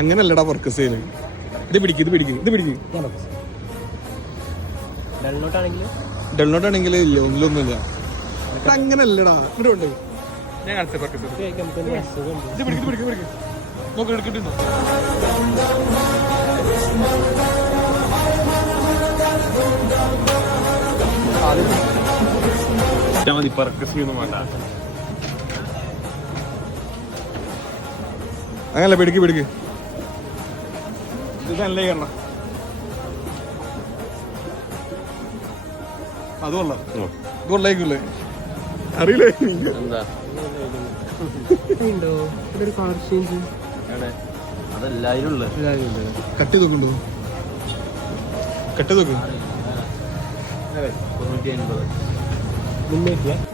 അങ്ങനല്ലടാ focus ചെയ്യുന്നത്. ഇത് പിടിക്കും ഡെൽനോട്ടാണെങ്കിൽ ഇല്ല ഒന്നിലൊന്നുമില്ല. അങ്ങനല്ലടാ ഇങ്ങോട്ട് ഞാൻ കാണിച്ച ഫോക്കസ് ഇത് പിടിക്കും നോക്ക് എടുക്കിട്ടുണ്ടോ. മതി പറക്കസൊന്നും വേണ്ട. അങ്ങനല്ല പിടിക്ക് ഇത് നല്ല കയറണം. അത് കൊള്ളാം. ഇത് കൊള്ളായിക്കൂല്ലേ അറിയില്ലേ എന്താ അതെല്ലാരും കട്ടി നോക്കുണ്ടോ? കട്ടി നോക്ക് 350.